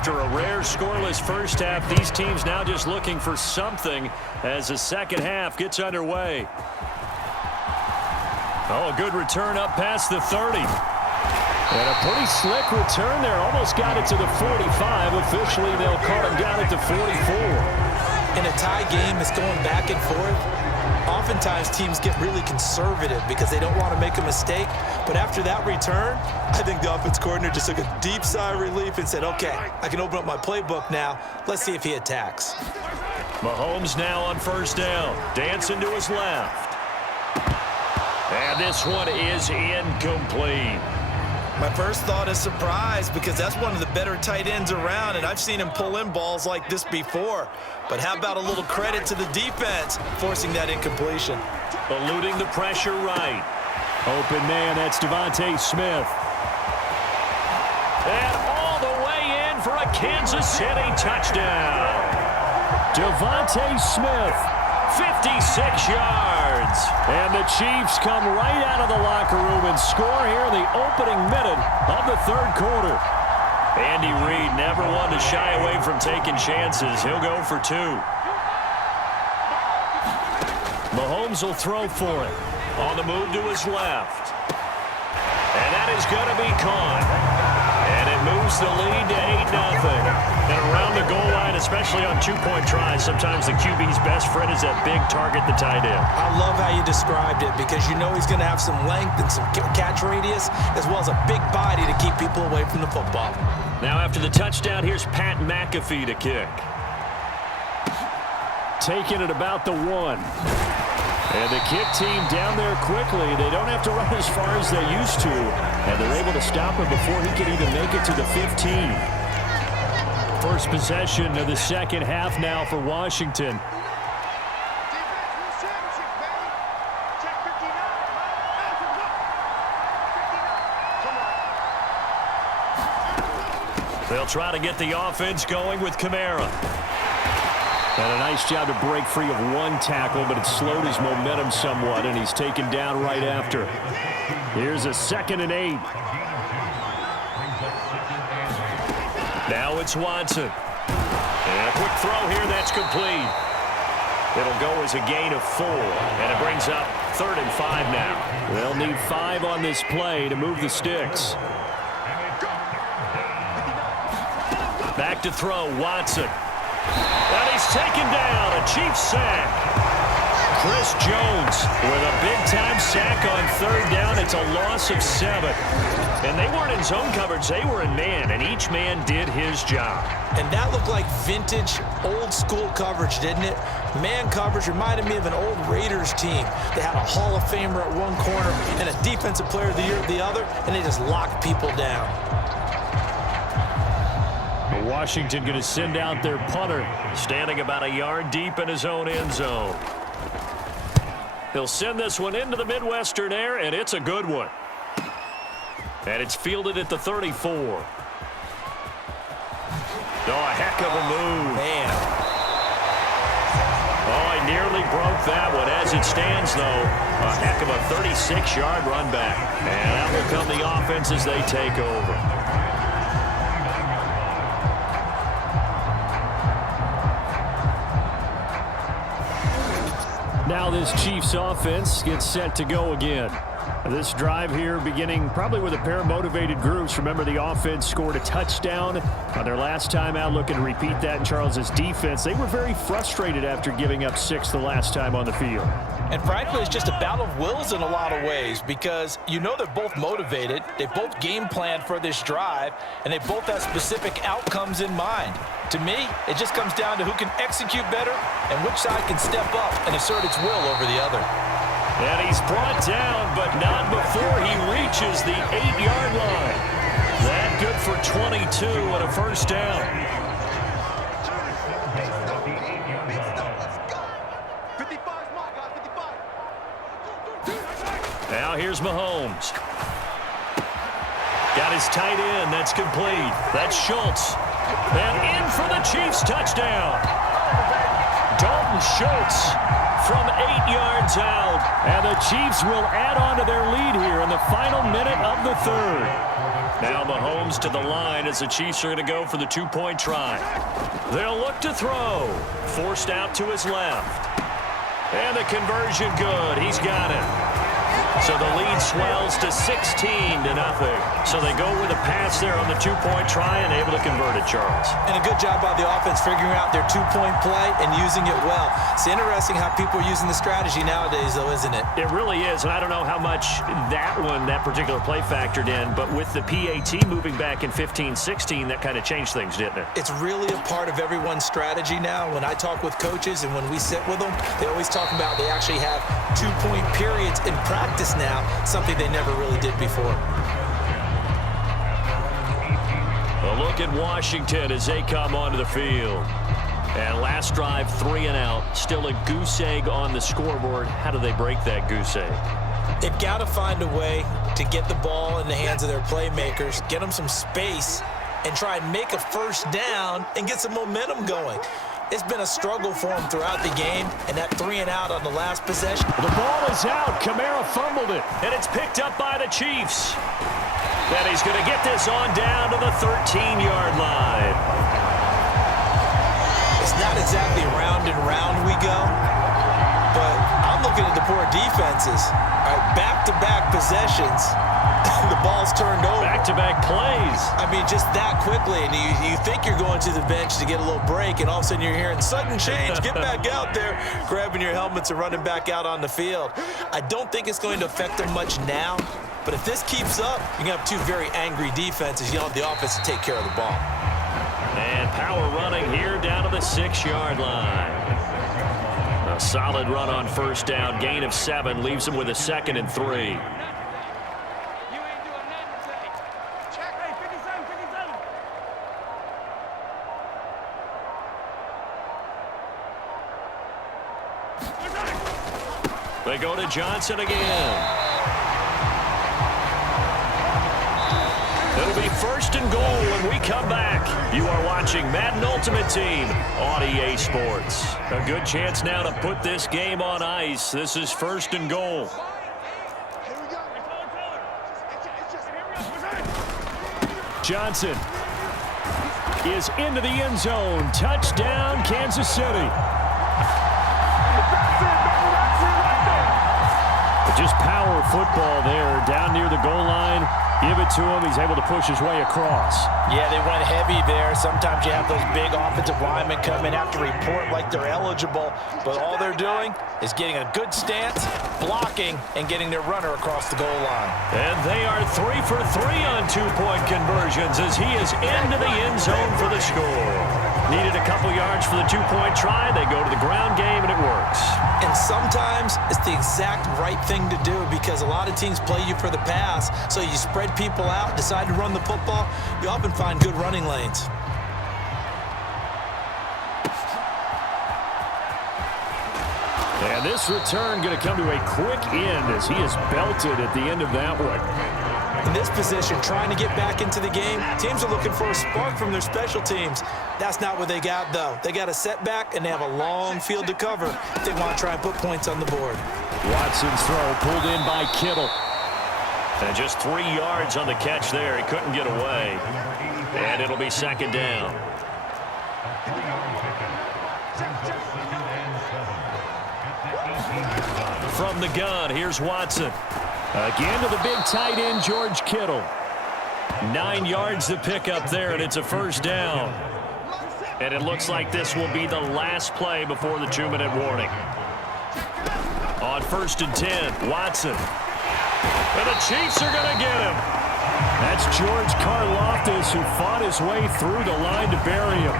After a rare scoreless first half, these teams now just looking for something as the second half gets underway. Oh, a good return up past the 30. And a pretty slick return there. Almost got it to the 45. Officially, they'll call him down at the 44. In a tie game that's going back and forth, oftentimes teams get really conservative because they don't want to make a mistake. But after that return, I think the offense coordinator just took a deep sigh of relief and said, okay, I can open up my playbook now. Let's see if he attacks. Mahomes now on first down. Dancing to his left. And this one is incomplete. My first thought is surprise because that's one of the better tight ends around, and I've seen him pull in balls like this before. But how about a little credit to the defense forcing that incompletion? Eluding the pressure right. Open man, that's Devontae Smith. And all the way in for a Kansas City touchdown. Devontae Smith, 56 yards. And the Chiefs come right out of the locker room and score here in the opening minute of the third quarter. Andy Reid never one to shy away from taking chances. He'll go for two. Mahomes will throw for it. On the move to his left. And that is going to be caught. And it moves the lead to 8-0. And around the goal line, especially on two-point tries, sometimes the QB's best friend is that big target, the tight end. I love how you described it because you know he's going to have some length and some catch radius as well as a big body to keep people away from the football. Now after the touchdown, here's Pat McAfee to kick. Taking it about the 1. And the kick team down there quickly. They don't have to run as far as they used to. And they're able to stop him before he can even make it to the 15. First possession of the second half now for Washington. They'll try to get the offense going with Kamara. And a nice job to break free of one tackle, but it slowed his momentum somewhat, and he's taken down right after. Here's a 2nd and 8. Now it's Watson. And a quick throw here, that's complete. It'll go as a gain of 4, and it brings up 3rd and 5 now. They'll need 5 on this play to move the sticks. Back to throw, Watson. And he's taken down, a Chiefs sack. Chris Jones with a big-time sack on 3rd down. It's a loss of 7. And they weren't in zone coverage, they were in man, and each man did his job. And that looked like vintage, old-school coverage, didn't it? Man coverage reminded me of an old Raiders team. They had a Hall of Famer at one corner and a Defensive Player of the Year at the other, and they just locked people down. Washington going to send out their punter, standing about a yard deep in his own end zone. He'll send this one into the Midwestern air, and it's a good one. And it's fielded at the 34. Oh, a heck of a move. Man. Oh, he nearly broke that one. As it stands, though, a heck of a 36-yard run back. And out will come the offense as they take over. Now this Chiefs offense gets set to go again. This drive here beginning probably with a pair of motivated groups. Remember, the offense scored a touchdown on their last time out, looking to repeat that in Charles's defense. They were very frustrated after giving up 6 the last time on the field. And frankly, it's just a battle of wills in a lot of ways because you know they're both motivated, they both game planned for this drive, and they both have specific outcomes in mind. To me, it just comes down to who can execute better and which side can step up and assert its will over the other. And he's brought down, but not before he reaches the 8-yard line. That good for 22 and a first down. Now here's Mahomes. Got his tight end. That's complete. That's Schultz. And in for the Chiefs touchdown. Dalton Schultz, from 8 yards out. And the Chiefs will add on to their lead here in the final minute of the third. Now Mahomes to the line as the Chiefs are going to go for the two-point try. They'll look to throw. Forced out to his left. And the conversion good. He's got it. So the lead swells to 16-0. So they go with a pass there on the two-point try and able to convert it, Charles. And a good job by the offense figuring out their two-point play and using it well. It's interesting how people are using the strategy nowadays, though, isn't it? It really is, and I don't know how much that particular play factored in, but with the PAT moving back in 15-16, that kind of changed things, didn't it? It's really a part of everyone's strategy now. When I talk with coaches and when we sit with them, they always talk about they actually have two-point periods in practice now, something they never really did before. A look at Washington as they come onto the field. And last drive, 3 and out. Still a goose egg on the scoreboard. How do they break that goose egg? They've got to find a way to get the ball in the hands of their playmakers, get them some space, and try and make a first down and get some momentum going. It's been a struggle for him throughout the game, and that 3 and out on the last possession. The ball is out. Kamara fumbled it, and it's picked up by the Chiefs. And he's going to get this on down to the 13-yard line. It's not exactly round and round we go, but I'm looking at the poor defenses. All right, back-to-back possessions. The ball's turned over. Back-to-back plays. I mean, just that quickly. And you think you're going to the bench to get a little break, and all of a sudden you're hearing sudden change. Get back out there, grabbing your helmets and running back out on the field. I don't think it's going to affect them much now. But if this keeps up, you're going to have two very angry defenses. You want the offense to take care of the ball. And power running here down to the 6-yard line. A solid run on first down. Gain of 7 leaves him with a 2nd and 3. They go to Johnson again. It'll be 1st and goal when we come back. You are watching Madden Ultimate Team on EA Sports. A good chance now to put this game on ice. This is 1st and goal. Johnson is into the end zone. Touchdown, Kansas City. Just power football there down near the goal line. Give it to him. He's able to push his way across. Yeah, they went heavy there. Sometimes you have those big offensive linemen come in after report like they're eligible, but all they're doing is getting a good stance, blocking, and getting their runner across the goal line. And they are 3 for 3 on two-point conversions as he is into the end zone for the score. Needed a couple yards for the two-point try. They go to the ground game, and it works. And sometimes it's the exact right thing to do because a lot of teams play you for the pass, so you spread people out, decide to run the football, you often find good running lanes. And this return going to come to a quick end as he is belted at the end of that one. In this position, trying to get back into the game, teams are looking for a spark from their special teams. That's not what they got, though. They got a setback, and they have a long field to cover if they want to try and put points on the board. Watson's throw pulled in by Kittle. And just 3 yards on the catch there. He couldn't get away. And it'll be 2nd down. From the gun, here's Watson. Again to the big tight end, George Kittle. 9 yards to pick up there, and it's a 1st down. And it looks like this will be the last play before the 2-minute warning. On 1st and 10, Watson. And the Chiefs are going to get him. That's George Karlaftis, who fought his way through the line to bury him.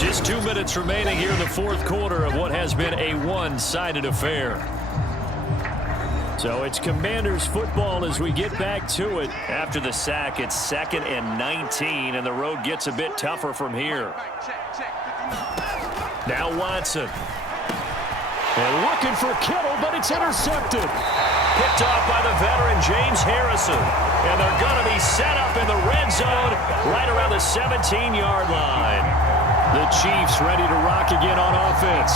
Just 2 minutes remaining here in the 4th quarter of what has been a one-sided affair. So it's Commanders football as we get back to it. After the sack, it's 2nd and 19, and the road gets a bit tougher from here. Now Watson. And looking for Kittle, but it's intercepted. Picked off by the veteran James Harrison. And they're going to be set up in the red zone right around the 17-yard line. The Chiefs ready to rock again on offense.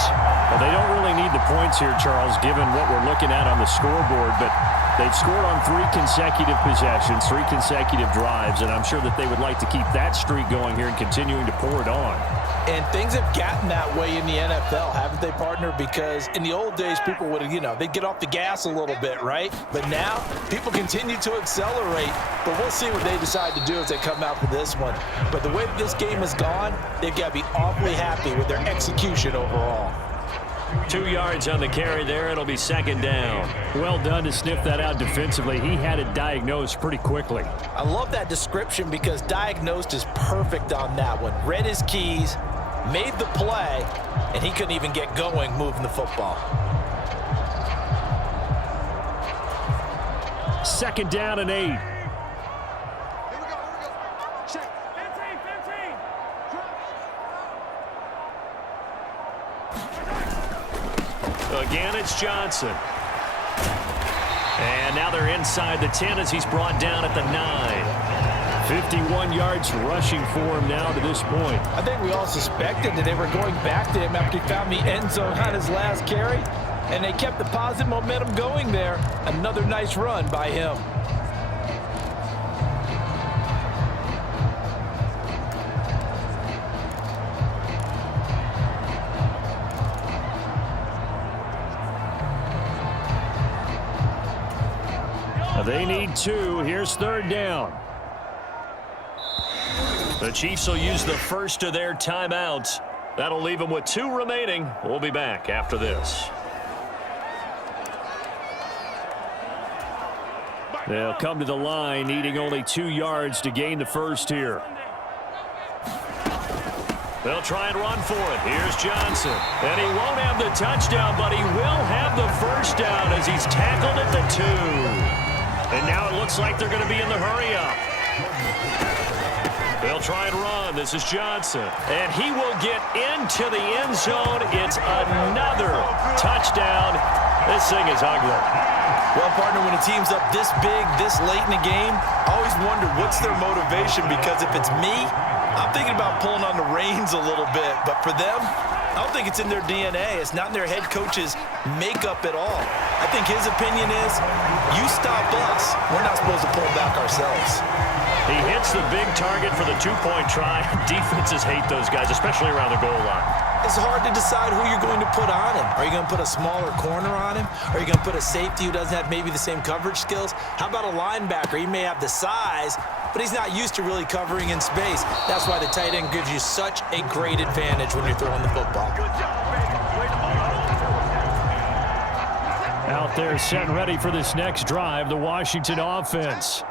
Well, they don't really need the points here, Charles, given what we're looking at on the scoreboard, but they've scored on 3 consecutive possessions, 3 consecutive drives, and I'm sure that they would like to keep that streak going here and continuing to pour it on. And things have gotten that way in the NFL, haven't they, partner? Because in the old days, people would, they'd get off the gas a little bit, right? But now, people continue to accelerate. But we'll see what they decide to do as they come out for this one. But the way that this game has gone, they've got to be awfully happy with their execution overall. 2 yards on the carry there. It'll be second down. Well done to sniff that out defensively. He had it diagnosed pretty quickly. I love that description because diagnosed is perfect on that one. Read his keys, made the play, and he couldn't even get going moving the football. Second down and 8. Again, it's Johnson. And now they're inside the 10 as he's brought down at the 9. 51 yards rushing for him now to this point. I think we all suspected that they were going back to him after he found the end zone on his last carry. And they kept the positive momentum going there. Another nice run by him. They need 2. Here's third down. The Chiefs will use the first of their timeouts. That'll leave them with 2 remaining. We'll be back after this. They'll come to the line, needing only 2 yards to gain the first here. They'll try and run for it. Here's Johnson. And he won't have the touchdown, but he will have the first down as he's tackled at the 2. And now it looks like they're going to be in the hurry-up. They'll try and run. This is Johnson. And he will get into the end zone. It's another touchdown. This thing is ugly. Well, partner, when a team's up this big, this late in the game, I always wonder what's their motivation, because if it's me, I'm thinking about pulling on the reins a little bit. But for them, I don't think it's in their DNA. It's not in their head coach's makeup at all. I think his opinion is, you stop us. We're not supposed to pull back ourselves. He hits the big target for the 2-point try. Defenses hate those guys, especially around the goal line. It's hard to decide who you're going to put on him. Are you going to put a smaller corner on him? Are you going to put a safety who doesn't have maybe the same coverage skills? How about a linebacker? He may have the size, but he's not used to really covering in space. That's why the tight end gives you such a great advantage when you're throwing the football. Out there set and ready for this next drive, the Washington offense.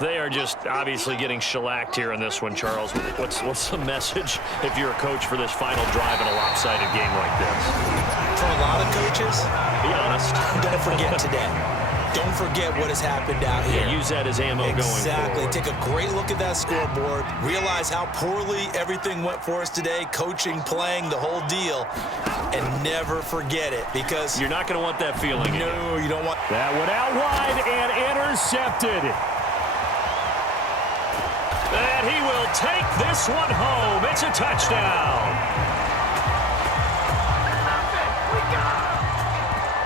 They are just obviously getting shellacked here in this one, Charles. What's the message if you're a coach for this final drive in a lopsided game like this? For a lot of coaches, be honest. Don't forget today. Don't forget what has happened out here. Yeah, use that as ammo going forward. Exactly. Take a great look at that scoreboard. Realize how poorly everything went for us today. Coaching, playing, the whole deal. And never forget it, because you're not going to want that feeling. No, you don't want. That one out wide and intercepted. And he will take this one home. It's a touchdown.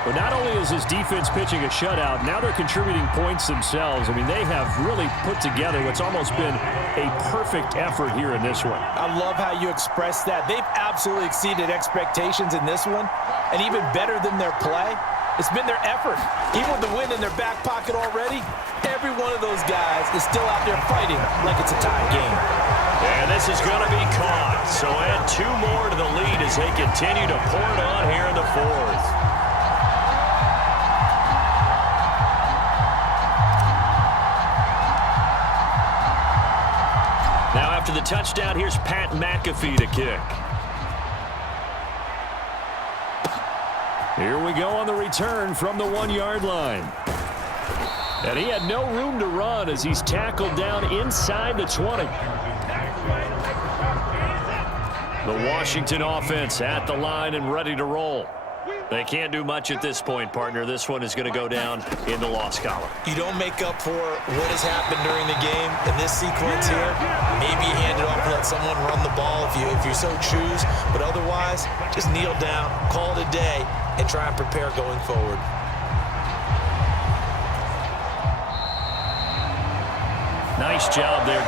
But not only is his defense pitching a shutout, now they're contributing points themselves. I mean, they have really put together what's almost been a perfect effort here in this one. I love how you express that. They've absolutely exceeded expectations in this one, and even better than their play, it's been their effort. Even with the win in their back pocket already, every one of those guys is still out there fighting like it's a tie game. And this is going to be caught. So add 2 more to the lead as they continue to pour it on here in the 4th. Now after the touchdown, here's Pat McAfee to kick. Here we go on the return from the 1-yard line. And he had no room to run as he's tackled down inside the 20. The Washington offense at the line and ready to roll. They can't do much at this point, partner. This one is going to go down in the loss column. You don't make up for what has happened during the game in this sequence here. Maybe hand it off and let someone run the ball if you so choose. But otherwise, just kneel down, call it a day, and try and prepare going forward. Nice job there.